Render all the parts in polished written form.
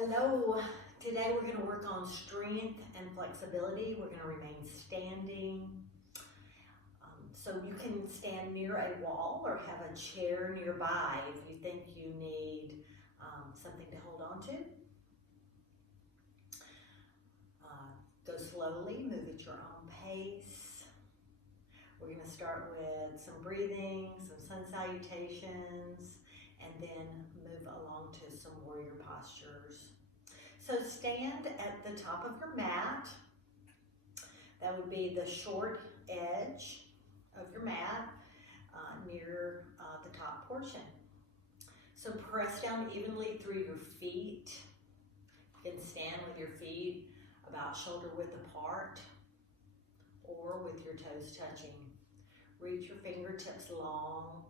Hello, today we're going to work on strength and flexibility. We're going to remain standing. So you can stand near a wall or have a chair nearby if you think you need something to hold on to. Go slowly, move at your own pace. We're going to start with some breathing, some sun salutations, and then move along to some warrior postures. So stand at the top of your mat. That would be the short edge of your mat near the top portion. So press down evenly through your feet. You can stand with your feet about shoulder width apart or with your toes touching. Reach your fingertips long.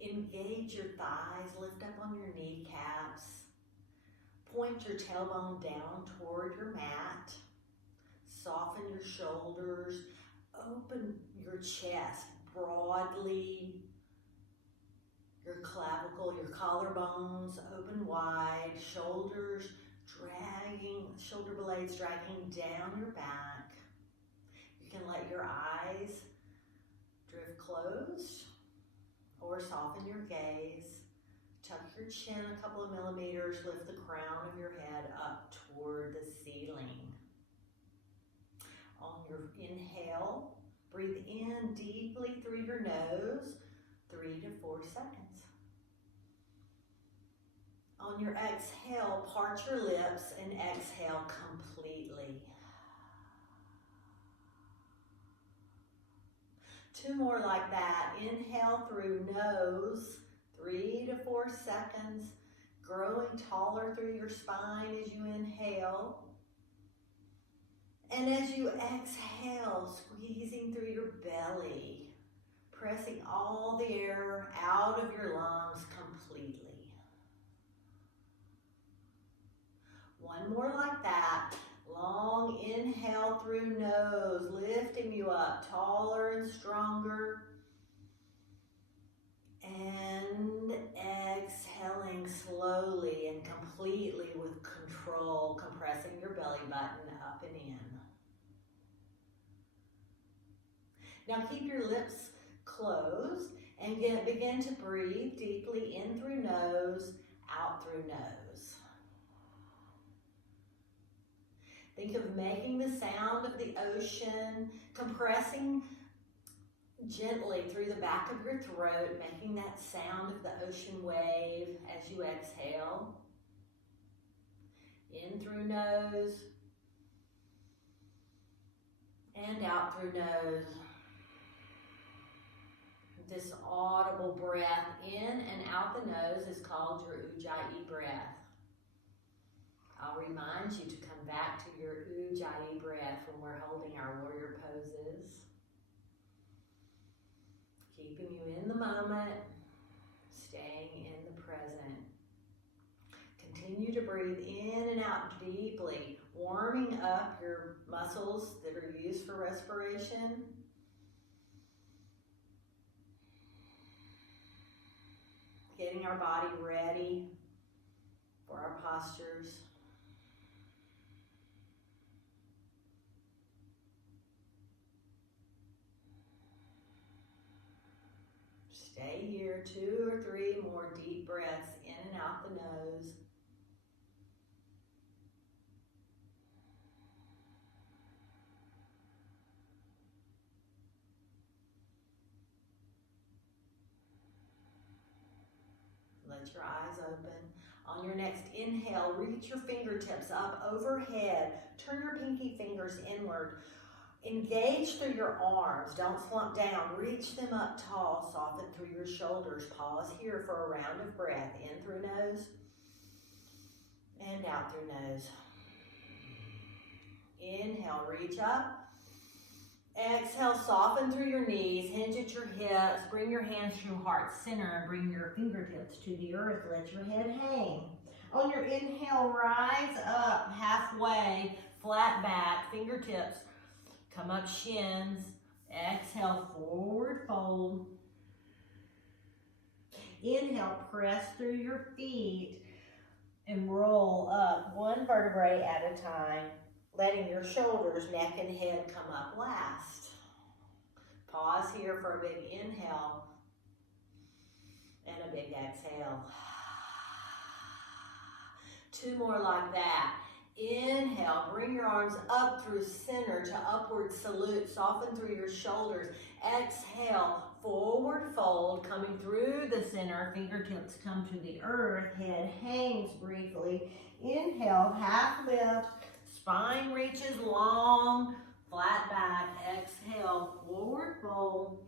Engage your thighs, lift up on your kneecaps. Point your tailbone down toward your mat. Soften your shoulders. Open your chest broadly. Your clavicle, your collarbones open wide. Shoulders dragging, shoulder blades dragging down your back. You can let your eyes drift closed or soften your gaze. Tuck your chin a couple of millimeters, lift the crown of your head up toward the ceiling. On your inhale, breathe in deeply through your nose, 3 to 4 seconds. On your exhale, part your lips and exhale completely. 2 more like that. Inhale through nose, 3 to 4 seconds, growing taller through your spine as you inhale. And as you exhale, squeezing through your belly, pressing all the air out of your lungs completely. 1 more like that. Long inhale through nose, lifting you up taller and stronger. And exhaling slowly and completely with control, compressing your belly button up and in. Now keep your lips closed and begin to breathe deeply in through nose, out through nose. Think of making the sound of the ocean, compressing gently through the back of your throat, making that sound of the ocean wave as you exhale. In through nose and out through nose. This audible breath in and out the nose is called your Ujjayi breath. I'll remind you to come back to your Ujjayi breath when we're holding our warrior poses. Keeping you in the moment, staying in the present. Continue to breathe in and out deeply, warming up your muscles that are used for respiration. Getting our body ready for our postures. Stay here, 2 or 3 more deep breaths in and out the nose. Let your eyes open. On your next inhale, reach your fingertips up overhead. Turn your pinky fingers inward. Engage through your arms. Don't slump down. Reach them up tall. Soften through your shoulders. Pause here for a round of breath. In through nose and out through nose. Inhale, reach up. Exhale, soften through your knees, hinge at your hips, bring your hands to your heart center and bring your fingertips to the earth. Let your head hang. On your inhale, rise up halfway, flat back, fingertips, come up shins. Exhale, forward fold. Inhale, press through your feet and roll up one vertebrae at a time, letting your shoulders, neck, and head come up last. Pause here for a big inhale and a big exhale. 2 more like that. Inhale, bring your arms up through center to upward salute. Soften through your shoulders. Exhale, forward fold, coming through the center. Fingertips come to the earth. Head hangs briefly. Inhale, half lift. Spine reaches long, flat back. Exhale, forward fold.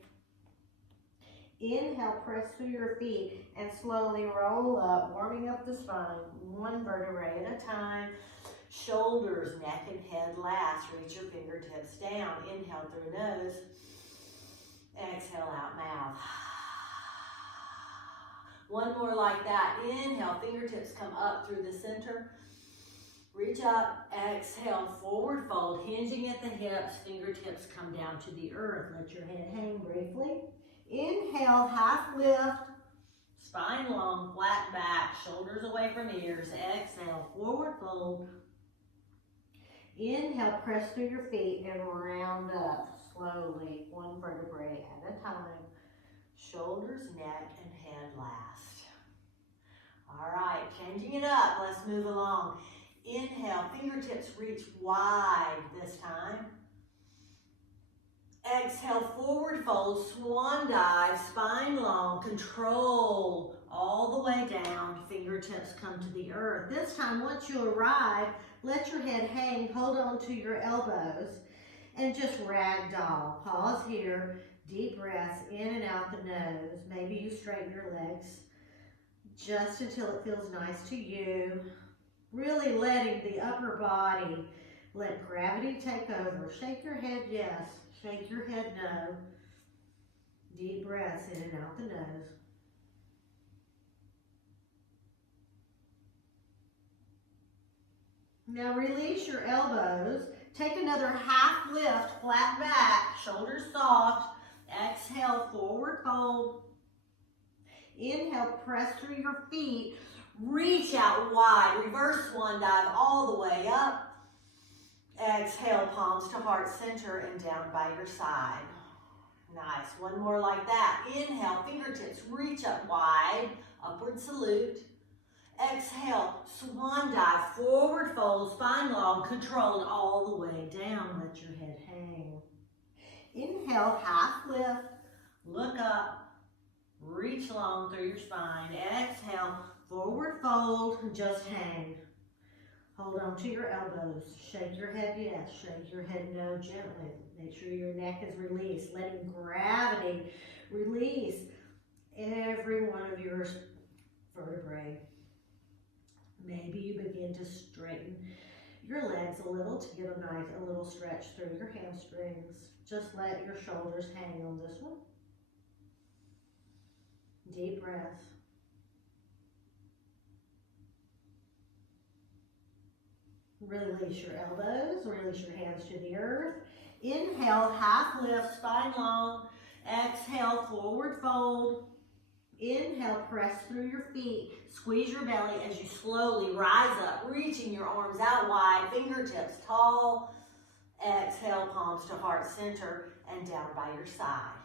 Inhale, press through your feet and slowly roll up, warming up the spine, one vertebrae at a time. Shoulders, neck, and head last. Reach your fingertips down. Inhale through nose. Exhale out mouth. One more like that. Inhale, fingertips come up through the center. Reach up, exhale, forward fold, hinging at the hips. Fingertips come down to the earth. Let your head hang briefly. Inhale, half lift, spine long, flat back, shoulders away from ears. Exhale, forward fold. Inhale, press through your feet and round up slowly, one vertebrae at a time. Shoulders, neck, and head last. All right, changing it up. Let's move along. Inhale, fingertips reach wide this time. Exhale, forward fold, swan dive, spine long, control all the way down. Fingertips come to the earth. This time, once you arrive, let your head hang, hold on to your elbows, and just ragdoll. Pause here, deep breaths in and out the nose. Maybe you straighten your legs just until it feels nice to you. Really letting the upper body let gravity take over. Shake your head yes, shake your head no. Deep breaths in and out the nose. Now release your elbows. Take another half lift, flat back, shoulders soft. Exhale, forward fold. Inhale, press through your feet. Reach out wide, reverse swan dive all the way up. Exhale, palms to heart center and down by your side. Nice, one more like that. Inhale, fingertips reach up wide, upward salute. Exhale, swan dive, forward fold, spine long, controlled all the way down. Let your head hang. Inhale, half lift, look up, reach long through your spine. Exhale, forward fold, just hang. Hold on to your elbows. Shake your head yes, shake your head no gently. Make sure your neck is released. Letting gravity release every one of your vertebrae. Maybe you begin to straighten your legs a little to get a little stretch through your hamstrings. Just let your shoulders hang on this one. Deep breath. Release your elbows, release your hands to the earth. Inhale, half lift, spine long. Exhale, forward fold. Inhale, press through your feet. Squeeze your belly as you slowly rise up, reaching your arms out wide, fingertips tall. Exhale, palms to heart center and down by your side.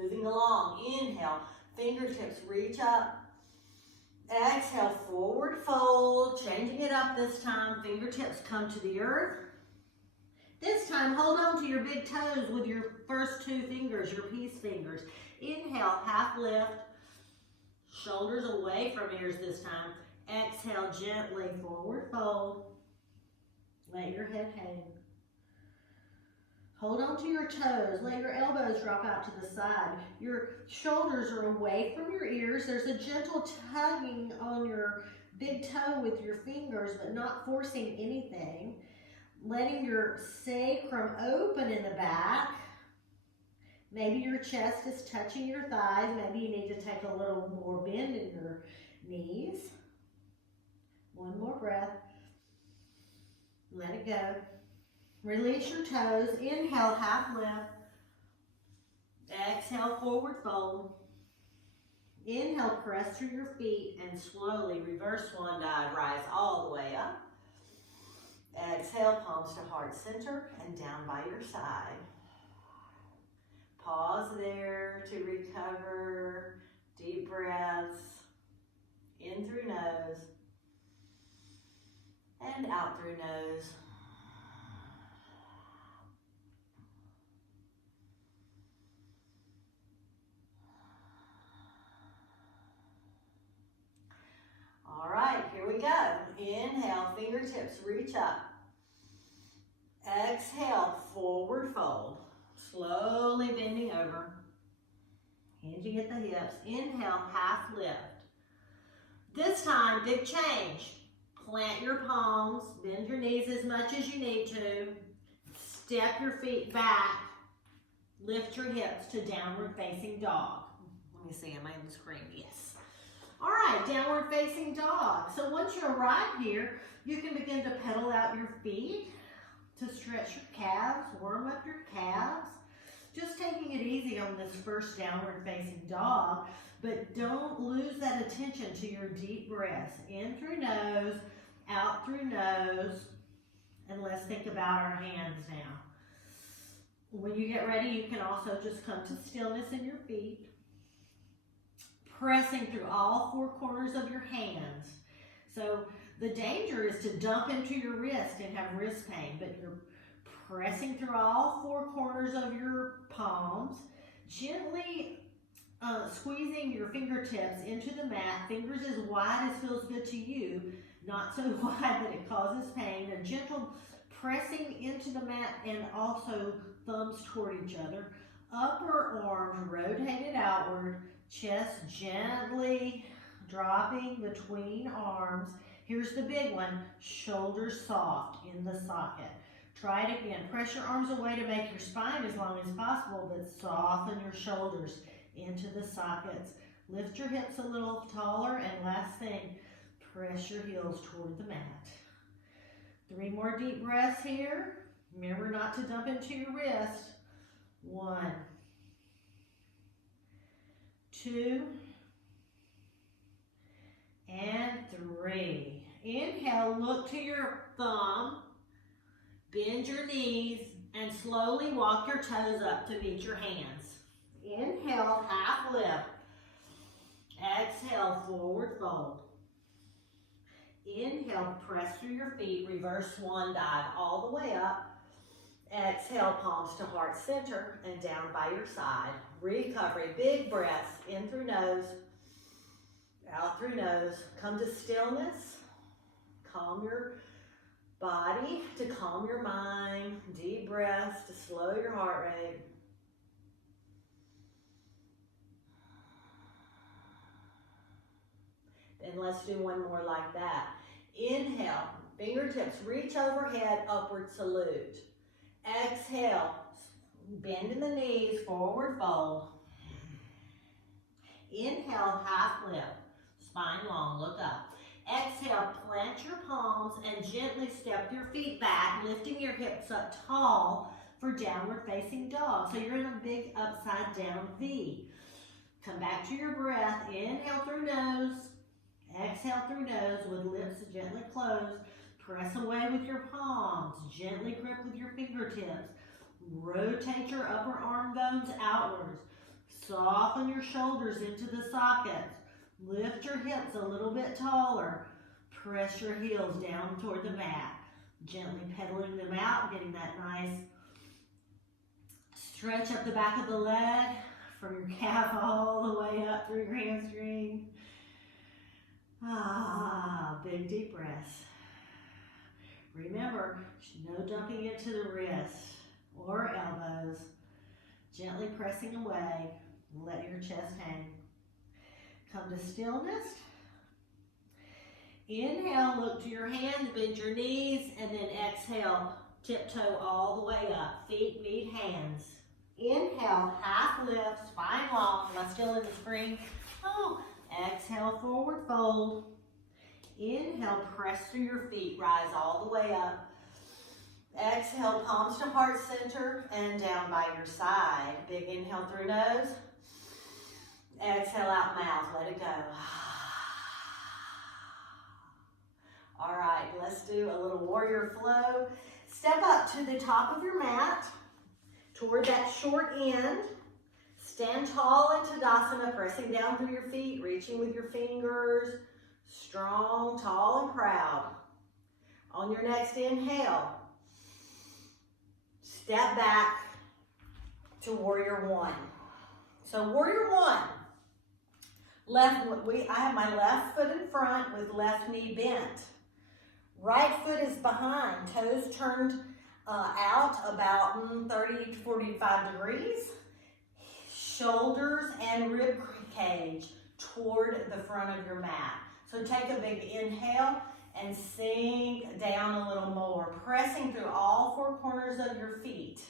Moving along, inhale, fingertips reach up. Exhale, forward fold, changing it up this time. Fingertips come to the earth. This time, hold on to your big toes with your first 2 fingers, your peace fingers. Inhale, half lift. Shoulders away from ears this time. Exhale, gently, forward fold. Let your head hang. Hold on to your toes. Let your elbows drop out to the side. Your shoulders are away from your ears. There's a gentle tugging on your big toe with your fingers, but not forcing anything. Letting your sacrum open in the back. Maybe your chest is touching your thighs. Maybe you need to take a little more bend in your knees. One more breath. Let it go. Release your toes. Inhale, half lift. Exhale, forward fold. Inhale, press through your feet and slowly reverse swan dive, rise all the way up. Exhale, palms to heart center and down by your side. Pause there to recover. Deep breaths. In through nose and out through nose. All right, here we go. Inhale, fingertips reach up. Exhale, forward fold. Slowly bending over. Hinging at the hips. Inhale, half lift. This time, big change. Plant your palms, bend your knees as much as you need to. Step your feet back. Lift your hips to downward facing dog. Let me see, am I on the screen? Yes. All right, downward facing dog. So once you arrive here, you can begin to pedal out your feet to stretch your calves, warm up your calves. Just taking it easy on this first downward facing dog, but don't lose that attention to your deep breaths. In through nose, out through nose, and let's think about our hands now. When you get ready, you can also just come to stillness in your feet, pressing through all four corners of your hands. So the danger is to dump into your wrist and have wrist pain, but you're pressing through all four corners of your palms, gently squeezing your fingertips into the mat, fingers as wide as feels good to you, not so wide that it causes pain. A gentle pressing into the mat and also thumbs toward each other. Upper arms rotated outward, chest gently dropping between arms. Here's the big one, shoulders soft in the socket. Try it again. Press your arms away to make your spine as long as possible, but soften your shoulders into the sockets. Lift your hips a little taller, and last thing, press your heels toward the mat. 3 more deep breaths here. Remember not to dump into your wrist. 1, 2, and 3. Inhale, look to your thumb. Bend your knees and slowly walk your toes up to meet your hands. Inhale, half lift. Exhale, forward fold. Inhale, press through your feet, reverse swan dive all the way up. Exhale, palms to heart center and down by your side. Recovery, big breaths, in through nose, out through nose. Come to stillness. Calm your body to calm your mind. Deep breaths to slow your heart rate. And let's do one more like that. Inhale, fingertips reach overhead, upward salute. Exhale, bend in the knees, forward fold. Inhale, half lift, spine long, look up. Exhale, plant your palms and gently step your feet back, lifting your hips up tall for downward facing dog. So you're in a big upside down V. Come back to your breath. Inhale through nose. Exhale through nose with lips gently closed. Press away with your palms. Gently grip with your fingertips. Rotate your upper arm bones outwards. Soften your shoulders into the sockets. Lift your hips a little bit taller. Press your heels down toward the mat. Gently pedaling them out, getting that nice stretch up the back of the leg from your calf all the way up through your hamstring. Big deep breaths. Remember, no dumping into the wrists or elbows. Gently pressing away. Let your chest hang. Come to stillness. Inhale, look to your hands, bend your knees, and then exhale, tiptoe all the way up. Feet meet hands. Inhale, half lift, spine long. Am I still in the screen? Exhale, forward fold. Inhale, press through your feet, rise all the way up. Exhale, palms to heart center and down by your side. Big inhale through nose. Exhale out mouth, let it go. All right, let's do a little warrior flow. Step up to the top of your mat, toward that short end. Stand tall in Tadasana, pressing down through your feet, reaching with your fingers. Strong, tall, and proud. On your next inhale, step back to warrior one. So warrior one, I have my left foot in front with left knee bent. Right foot is behind, toes turned out about 30 to 45 degrees. Shoulders and rib cage toward the front of your mat. So take a big inhale and sink down a little more, pressing through all four corners of your feet.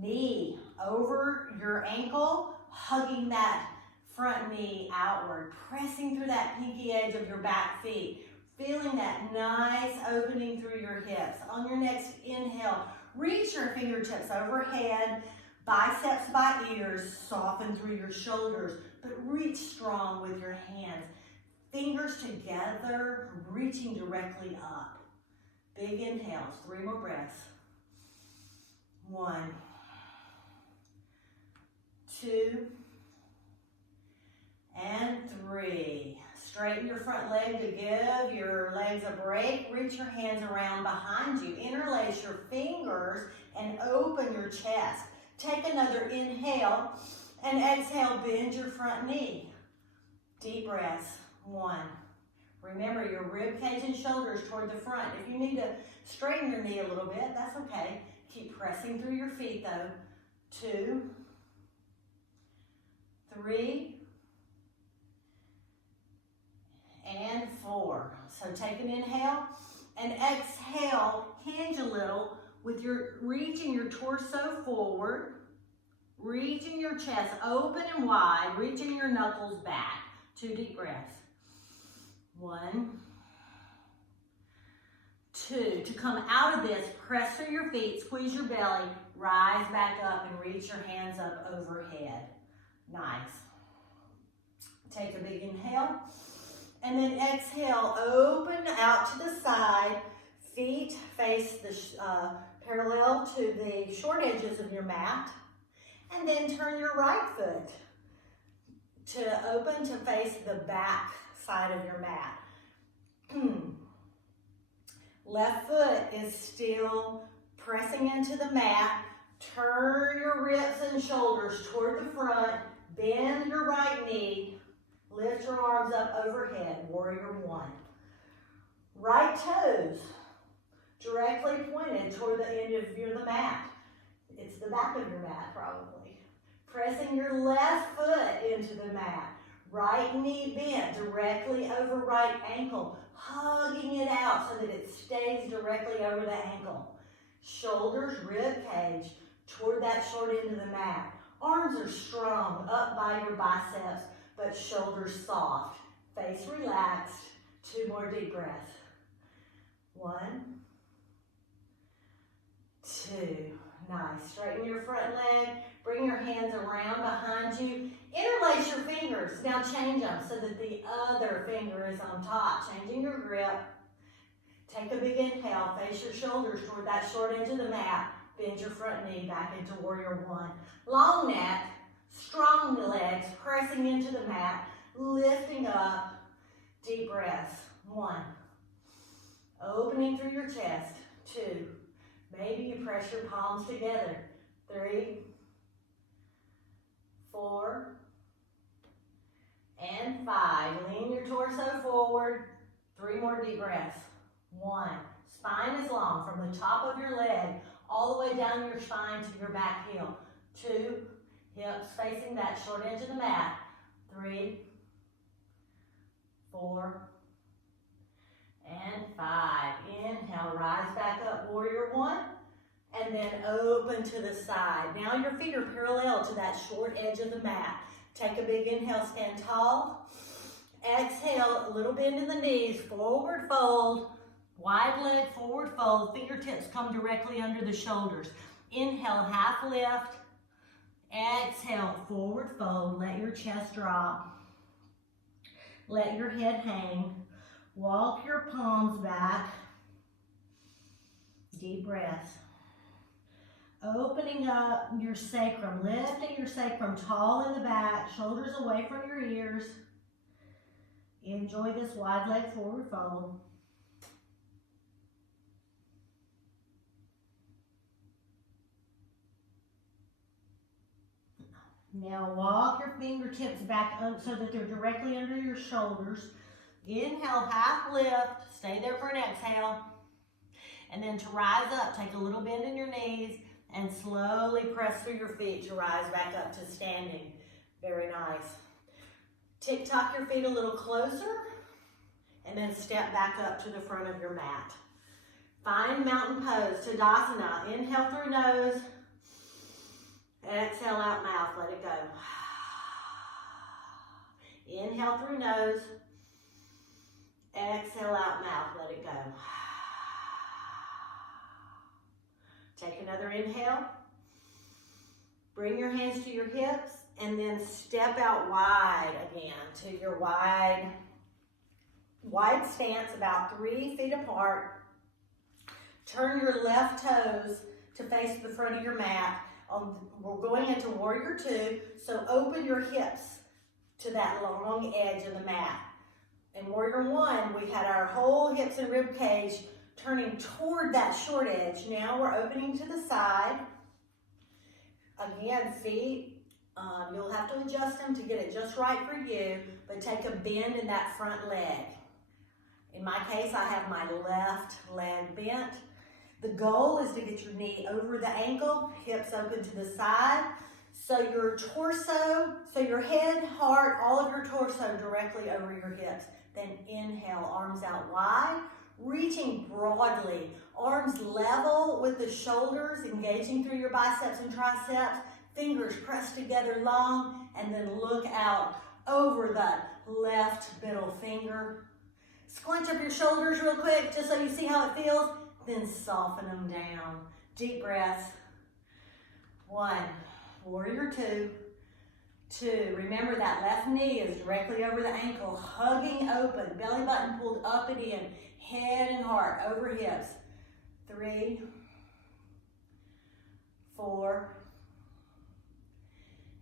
Knee over your ankle, hugging that front knee outward, pressing through that pinky edge of your back feet, feeling that nice opening through your hips. On your next inhale, reach your fingertips overhead, biceps by ears, soften through your shoulders, but reach strong with your hands. Fingers together, reaching directly up. Big inhales, 3 more breaths. 1, 2, and 3. Straighten your front leg to give your legs a break. Reach your hands around behind you. Interlace your fingers and open your chest. Take another inhale and exhale, bend your front knee. Deep breaths. 1. Remember your rib cage and shoulders toward the front. If you need to straighten your knee a little bit, that's okay. Keep pressing through your feet though. 2, 3, and 4. So take an inhale and exhale, hinge a little with your reaching your torso forward, reaching your chest open and wide, reaching your knuckles back. 2 deep breaths. 1, 2. To come out of this, press through your feet, squeeze your belly, rise back up and reach your hands up overhead. Nice. Take a big inhale and then exhale, open out to the side, feet face the parallel to the short edges of your mat, and then turn your right foot to open to face the back side of your mat. Left foot is still pressing into the mat. Turn your ribs and shoulders toward the front. Bend your right knee. Lift your arms up overhead. Warrior 1. Right toes directly pointed toward the end of the mat. It's the back of your mat probably. Pressing your left foot into the mat. Right knee bent directly over right ankle, hugging it out so that it stays directly over the ankle. Shoulders, rib cage toward that short end of the mat. Arms are strong up by your biceps, but shoulders soft. Face relaxed. 2 more deep breaths. 1, 2. Nice. Straighten your front leg. Bring your hands around behind you. Interlace your fingers. Now change them so that the other finger is on top. Changing your grip. Take a big inhale. Face your shoulders toward that short edge of the mat. Bend your front knee back into warrior 1. Long neck. Strong legs. Pressing into the mat. Lifting up. Deep breaths. 1. Opening through your chest. 2. Maybe you press your palms together. 3, 4, and 5. Lean your torso forward. 3 more deep breaths. 1. Spine is long from the top of your leg all the way down your spine to your back heel. 2. Hips facing that short edge of the mat. 3, 4, and 5. Inhale, rise back up, warrior 1, and then open to the side. Now your feet are parallel to that short edge of the mat. Take a big inhale, stand tall. Exhale, a little bend in the knees, forward fold, wide leg, forward fold. Fingertips come directly under the shoulders. Inhale, half lift. Exhale, forward fold. Let your chest drop. Let your head hang. Walk your palms back. Deep breath. Opening up your sacrum, lifting your sacrum tall in the back, shoulders away from your ears. Enjoy this wide leg forward fold. Now walk your fingertips back up so that they're directly under your shoulders. Inhale, half lift. Stay there for an exhale. And then to rise up, take a little bend in your knees and slowly press through your feet to rise back up to standing. Very nice. Tick-tock your feet a little closer and then step back up to the front of your mat. Find mountain pose, Tadasana. Inhale through nose. Exhale out mouth, let it go. Inhale through nose. Exhale out mouth, let it go. Take another inhale. Bring your hands to your hips and then step out wide again to your wide stance, about 3 feet apart. Turn your left toes to face the front of your mat. We're going into Warrior Two, so open your hips to that long edge of the mat. In Warrior One, we had our whole hips and rib cage turning toward that short edge. Now we're opening to the side. Again, feet, you'll have to adjust them to get it just right for you, but take a bend in that front leg. In my case, I have my left leg bent. The goal is to get your knee over the ankle, hips open to the side. So your torso, so your head, heart, all of your torso directly over your hips. Then inhale, arms out wide, reaching broadly. Arms level with the shoulders, engaging through your biceps and triceps. Fingers pressed together long, and then look out over the left middle finger. Scrunch up your shoulders real quick, just so you see how it feels. Then soften them down. Deep breaths. 1, Warrior Two. 2, remember that left knee is directly over the ankle, hugging open, belly button pulled up and in, head and heart over hips. 3, 4,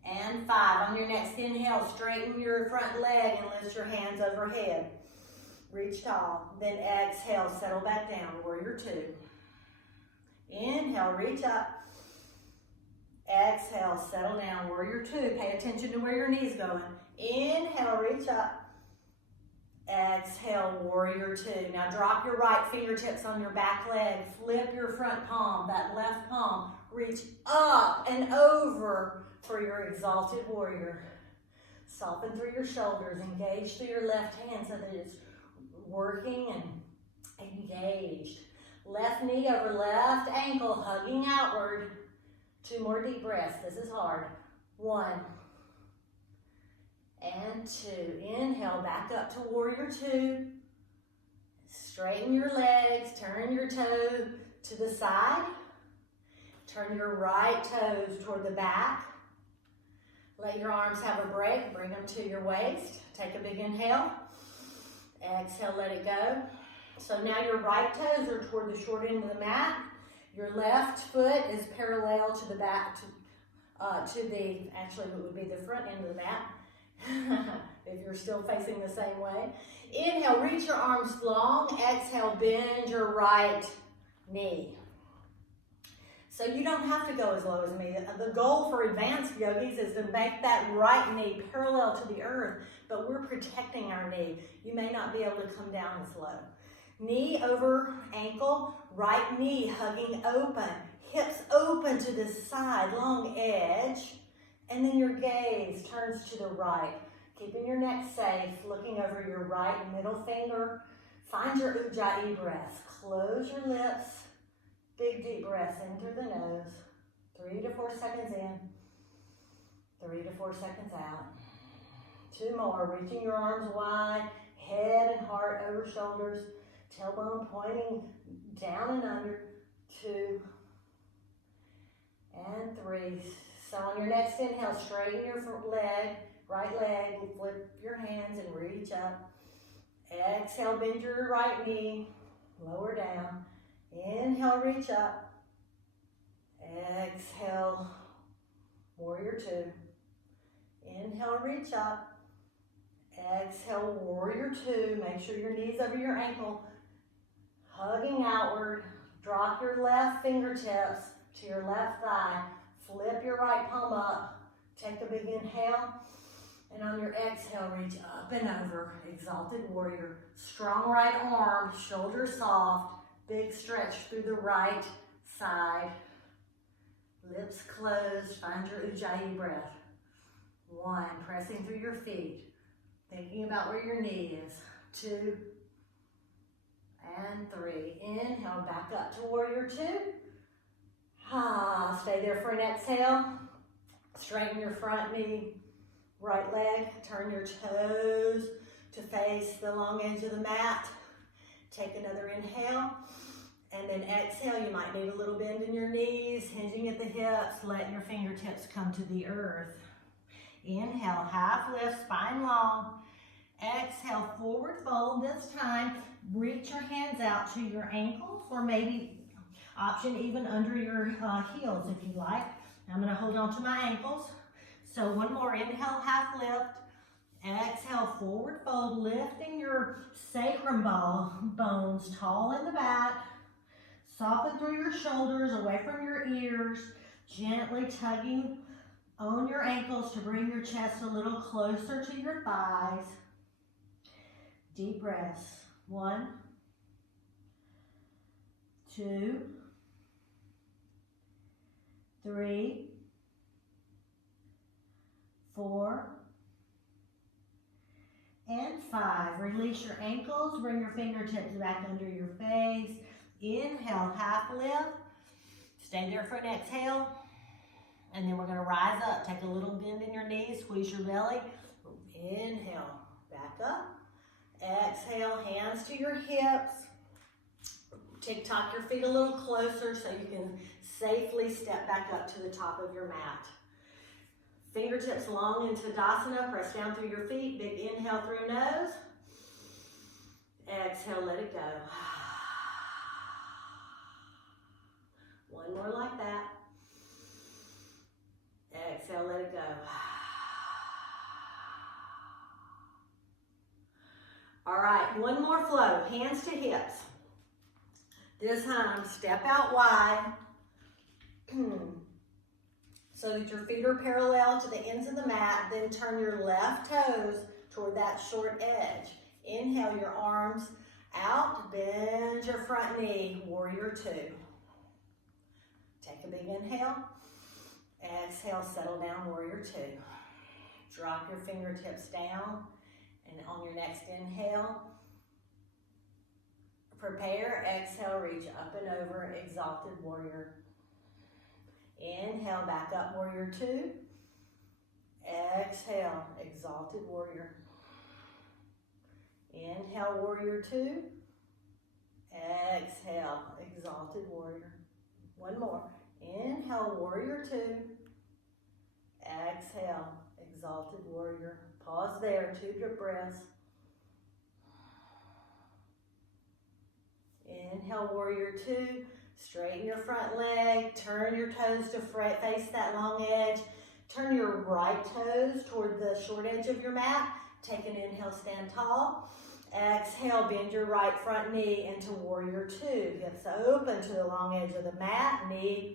and 5. On your next inhale, straighten your front leg and lift your hands overhead. Reach tall. Then exhale, settle back down. Warrior Two. Inhale, reach up. Exhale, settle down. Warrior Two. Pay attention to where your knee's going. Inhale, reach up. Exhale, Warrior Two. Now drop your right fingertips on your back leg. Flip your front palm, that left palm. Reach up and over for your exalted warrior. Soften through your shoulders. Engage through your left hand so that it's working and engaged. Left knee over left ankle, hugging outward. 2 more deep breaths. This is hard. 1 and 2. Inhale, back up to Warrior Two. Straighten your legs. Turn your toe to the side. Turn your right toes toward the back. Let your arms have a break. Bring them to your waist. Take a big inhale. Exhale, let it go. So now your right toes are toward the short end of the mat. Your left foot is parallel to the back, actually it would be the front end of the mat, if you're still facing the same way. Inhale, reach your arms long. Exhale, bend your right knee. So you don't have to go as low as me. The goal for advanced yogis is to make that right knee parallel to the earth, but we're protecting our knee. You may not be able to come down as low. Knee over ankle, right knee hugging open, hips open to the side, long edge, and then your gaze turns to the right, keeping your neck safe, looking over your right middle finger. Find your Ujjayi breath. Close your lips, big deep breaths in through the nose. 3 to 4 seconds in, 3 to 4 seconds out. 2 more, reaching your arms wide, head and heart over shoulders. Tailbone pointing down and under. 2 and 3. So on your next inhale, straighten your leg, right leg, and flip your hands and reach up. Exhale, bend your right knee, lower down. Inhale, reach up. Exhale, warrior two. Inhale, reach up. Exhale, warrior two. Make sure your knee's over your ankle. Hugging outward. Drop your left fingertips to your left thigh. Flip your right palm up. Take a big inhale. And on your exhale, reach up and over. Exalted warrior. Strong right arm, shoulders soft. Big stretch through the right side. Lips closed. Find your Ujjayi breath. 1, pressing through your feet. Thinking about where your knee is. 2 and 3. Inhale, back up to warrior two. Stay there for an exhale. Straighten your front knee, right leg. Turn your toes to face the long edge of the mat. Take another inhale. And then exhale, you might need a little bend in your knees, hinging at the hips. Let your fingertips come to the earth. Inhale, half lift, spine long. Exhale, forward fold. This time, reach your hands out to your ankles, or maybe option even under your heels if you like. I'm going to hold on to my ankles. So one more, inhale, half lift. Exhale, forward fold, lifting your sacrum bones tall in the back. Soften through your shoulders, away from your ears. Gently tugging on your ankles to bring your chest a little closer to your thighs. Deep breaths. 1, 2, 3, 4, and 5. Release your ankles. Bring your fingertips back under your face. Inhale, half lift. Stay there for an exhale. And then we're going to rise up. Take a little bend in your knees. Squeeze your belly. Inhale, back up. Exhale, hands to your hips. Tick-tock your feet a little closer so you can safely step back up to the top of your mat. Fingertips long in Tadasana. Press down through your feet. Big inhale through nose. Exhale, let it go. One more like that. Exhale, let it go. All right, one more flow. Hands to hips. This time, step out wide so that your feet are parallel to the ends of the mat. Then turn your left toes toward that short edge. Inhale your arms out. Bend your front knee. Warrior two. Take a big inhale. Exhale, settle down, warrior two. Drop your fingertips down. And on your next inhale, prepare. Exhale, reach up and over, exalted warrior. Inhale, back up, warrior two. Exhale, exalted warrior. Inhale, warrior two. Exhale, exalted warrior. One more. Inhale, warrior two. Exhale, exalted warrior. Pause there, 2 deep breaths. Inhale, warrior two. Straighten your front leg. Turn your toes to face that long edge. Turn your right toes toward the short edge of your mat. Take an inhale, stand tall. Exhale, bend your right front knee into warrior two. Hips open to the long edge of the mat.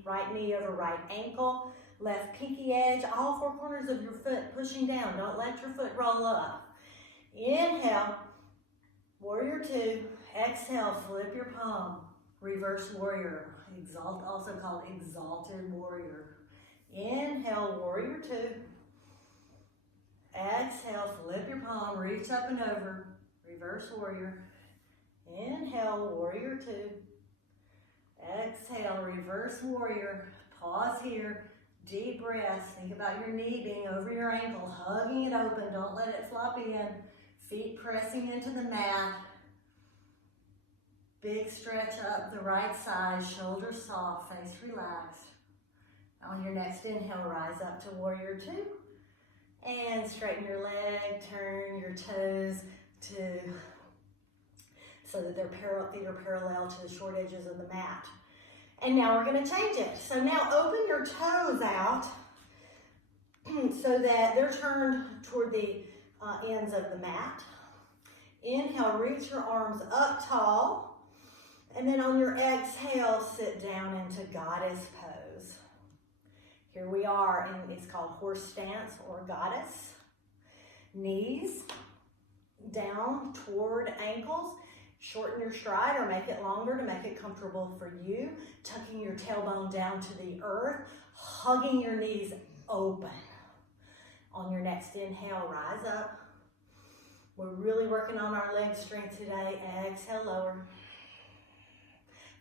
Right knee over right ankle. Left pinky edge, all 4 corners of your foot pushing down. Don't let your foot roll up. Inhale, warrior two. Exhale, flip your palm. Reverse warrior, also called exalted warrior. Inhale, warrior two. Exhale, flip your palm, reach up and over. Reverse warrior. Inhale, warrior two. Exhale, reverse warrior. Pause here. Deep breaths. Think about your knee being over your ankle, hugging it open. Don't let it flop in. Feet pressing into the mat. Big stretch up the right side, shoulders soft, face relaxed. On your next inhale, rise up to warrior two. And straighten your leg, turn your toes so that feet are parallel to the short edges of the mat. And now we're going to change it. So now open your toes out so that they're turned toward the ends of the mat. Inhale, reach your arms up tall. And then on your exhale, sit down into goddess pose. Here we are, and it's called horse stance or goddess. Knees down toward ankles. Shorten your stride or make it longer to make it comfortable for you. Tucking your tailbone down to the earth, hugging your knees open. On your next inhale, rise up. We're really working on our leg strength today. Exhale, lower.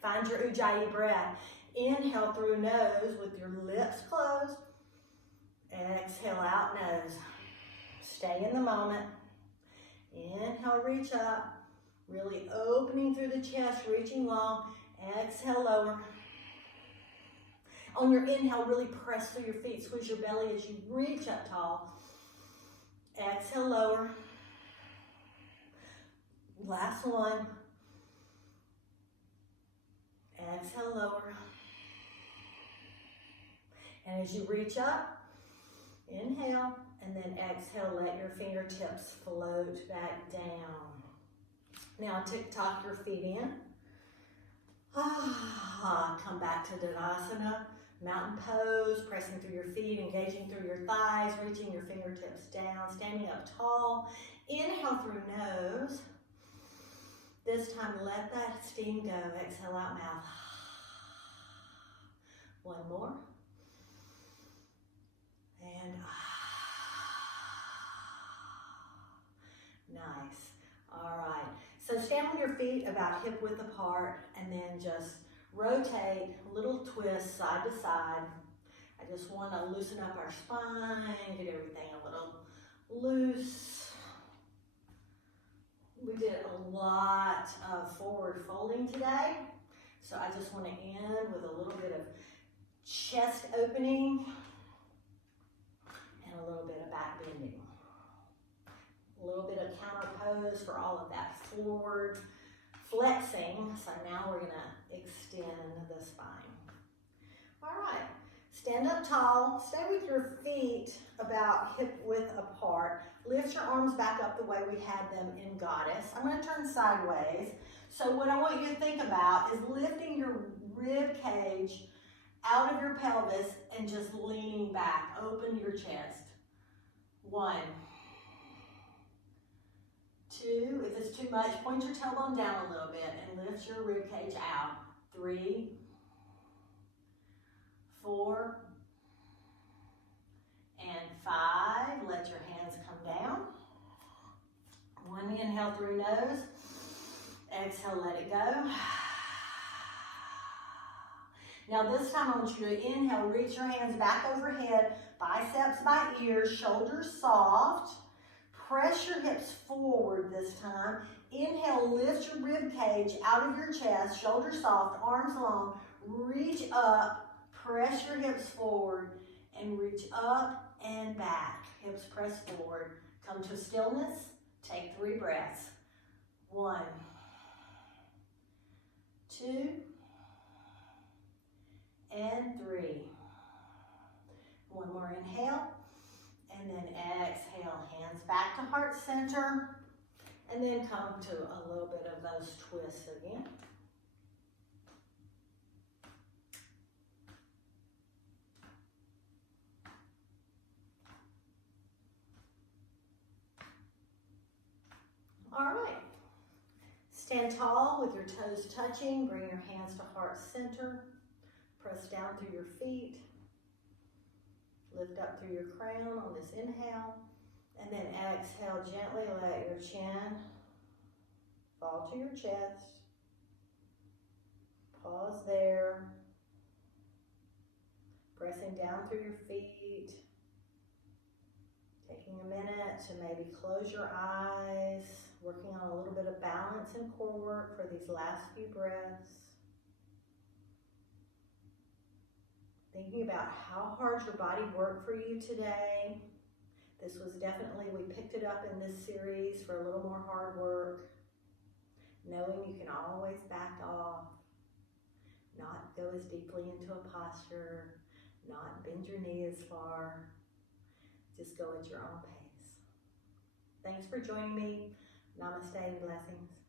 Find your Ujjayi breath. Inhale through nose with your lips closed. Exhale out nose. Stay in the moment. Inhale, reach up. Really opening through the chest, reaching long. Exhale, lower. On your inhale, really press through your feet. Squeeze your belly as you reach up tall. Exhale, lower. Last one. Exhale, lower. And as you reach up, inhale, and then exhale, let your fingertips float back down. Now tick-tock your feet in. Come back to Tadasana, mountain pose, pressing through your feet, engaging through your thighs, reaching your fingertips down, standing up tall. Inhale through nose. This time, let that steam go. Exhale out mouth. One more. And nice. All right. So stand on your feet about hip width apart and then just rotate, little twist side to side. I just want to loosen up our spine, get everything a little loose. We did a lot of forward folding today, so I just want to end with a little bit of chest opening and a little bit of back bending. A little bit of counter pose for all of that forward flexing. So now we're going to extend the spine. All right, stand up tall. Stay with your feet about hip width apart. Lift your arms back up the way we had them in Goddess. I'm going to turn sideways. So what I want you to think about is lifting your rib cage out of your pelvis and just leaning back. Open your chest. 1, 2, if it's too much, point your tailbone down a little bit and lift your rib cage out. 3, 4, and 5. Let your hands come down. 1 inhale through nose. Exhale, let it go. Now this time I want you to inhale, reach your hands back overhead, biceps by ears, shoulders soft. Press your hips forward this time. Inhale, lift your rib cage out of your chest, shoulders soft, arms long. Reach up, press your hips forward, and reach up and back. Hips press forward. Come to stillness. Take 3 breaths. 1, 2, and 3. One more inhale. And then exhale, hands back to heart center. And then come to a little bit of those twists again. All right. Stand tall with your toes touching. Bring your hands to heart center. Press down through your feet. Lift up through your crown on this inhale. And then exhale, gently let your chin fall to your chest. Pause there. Pressing down through your feet. Taking a minute to maybe close your eyes. Working on a little bit of balance and core work for these last few breaths. Thinking about how hard your body worked for you today. This was definitely, we picked it up in this series for a little more hard work. Knowing you can always back off, not go as deeply into a posture, not bend your knee as far. Just go at your own pace. Thanks for joining me. Namaste and blessings.